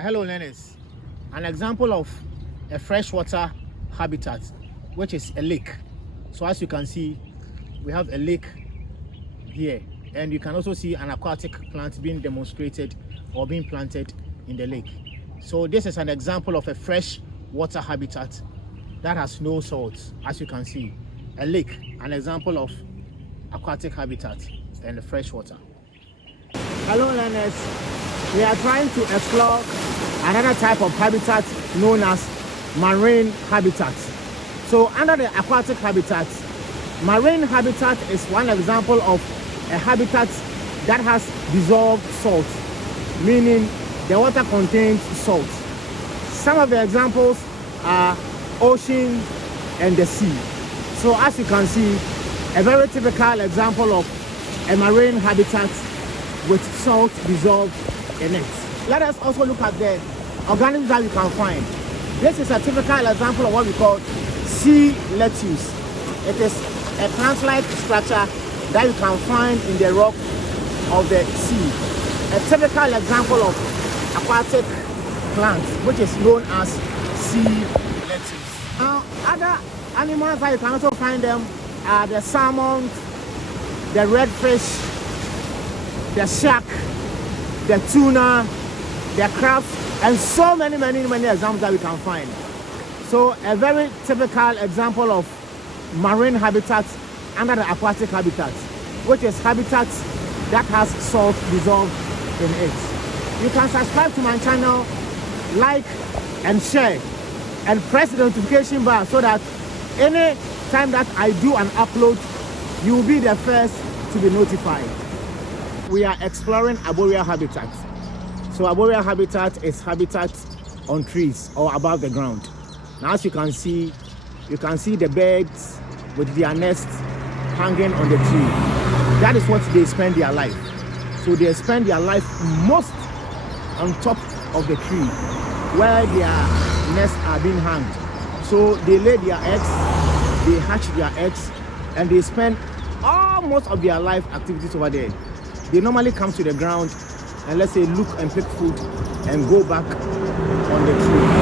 Hello learners. An example of a freshwater habitat, which is a lake. So as you can see, we have a lake here, and you can also see an aquatic plant being demonstrated or being planted in the lake. So this is an example of a freshwater habitat that has no salt. As you can see, a lake, an example of aquatic habitat and the freshwater. Hello learners, we are trying to explore another type of habitat known as marine habitat. So under the aquatic habitat, marine habitat is one example of a habitat that has dissolved salt, meaning the water contains salt. Some of the examples are ocean and the sea. So as you can see, a very typical example of a marine habitat with salt dissolved in it. Let us also look at the organisms that you can find. This is a typical example of what we call sea lettuce. It is a plant-like structure that you can find in the rock of the sea. A typical example of aquatic plant, which is known as sea lettuce. Now, other animals that you can also find them are the salmon, the redfish, the shark, the tuna, the crabs, and so many examples that we can find. So a very typical example of marine habitat under the aquatic habitat, which is habitat that has salt dissolved in it. You can subscribe to my channel, like and share, and press the notification bar so that any time that I do an upload, you will be the first to be notified. We are exploring arboreal habitat. So arboreal habitat is habitat on trees or above the ground. Now as you can see the birds with their nest hanging on the tree. That is what they spend their life. So they spend their life most on top of the tree where their nests are being hanged. So they lay their eggs, they hatch their eggs, and they spend almost of their life activities over there. They normally come to the ground and let's say look and pick food and go back on the tree.